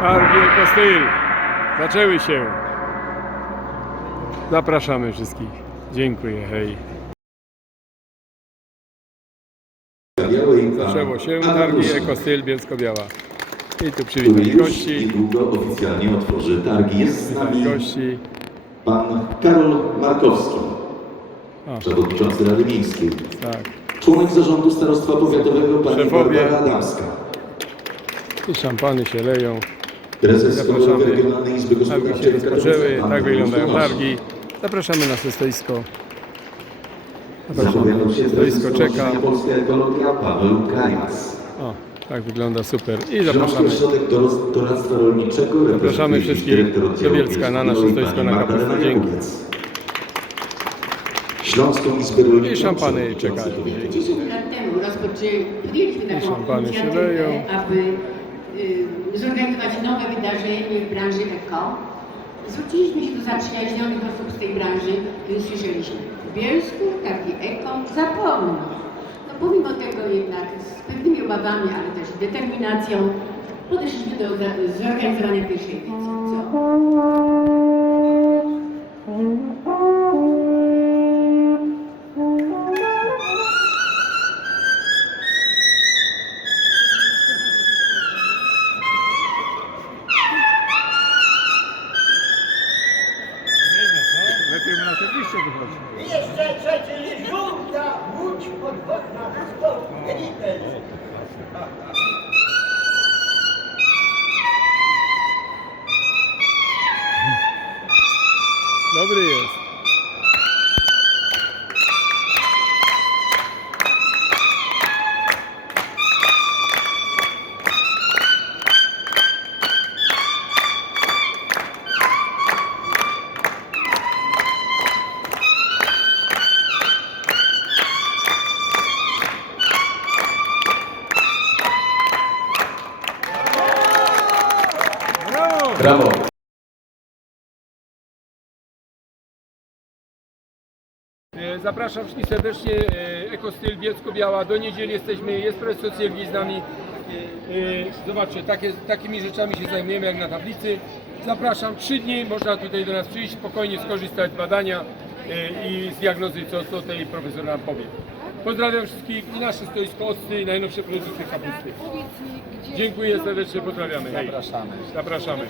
Targi Ekostyl zaczęły się. Zapraszamy wszystkich. Dziękuję, hej. Zaczęło się Targi Ekostyl Bielsko-Biała. I tu już gości. niedługo oficjalnie otworzy targi. Jest z nami Gości. pan Karol Markowski, O, przewodniczący Rady Miejskiej, tak. członek zarządu Starostwa Powiatowego pani Szefowie. Barbara Adamska, I szampany się leją. Prezes Zapraszamy. Regionalnej Izby Targi się Gospodarczej w rozpoczęły. Katowicach, pan Tak wyglądają targi. Zapraszamy na stoisko. Zapowiadał się Stoisko czeka. Polska Ekologia Paweł. O, tak wygląda super. I Śląski zapraszamy. Doradztwa Rolniczego Zapraszamy wszystkich do Bielska na nasze stoisko na Kapustę. Dzięki. Śląską Izbę Rolniczą I szampany czekają. powiatu. 10 lat temu rozpoczęli, podjęliśmy taką szampany się inicjatywę, aby zorganizować nowe wydarzenie w branży eko. Zwróciliśmy się do zaprzyjaźnionych osób z tej branży i usłyszeliśmy, w Bielsku taki eko zapomną. No pomimo tego jednak z pewnymi obawami, ale też determinacją podeszliśmy do zorganizowania pierwszej edycji. Co? Lepiej na te liście wychodzi. Jeszcze trzeci żółta łódź podwodna Elite. Dobry jest. Brawo! E, Zapraszam wszystkich serdecznie. e, Ekostyl Bielsko-Biała. Do niedzieli jesteśmy. Jest profesor Sylwii z nami. E, Zobaczcie, takie, takimi rzeczami się zajmujemy jak na tablicy. Zapraszam. Trzy dni można tutaj do nas przyjść, spokojnie skorzystać z badania i z diagnozy, co, co tutaj profesor nam powie. Pozdrawiam wszystkich i nasze stoisko Osty, najnowsze produkty kapusty. Dziękuję serdecznie, pozdrawiamy. Hej. Zapraszamy. Zapraszamy.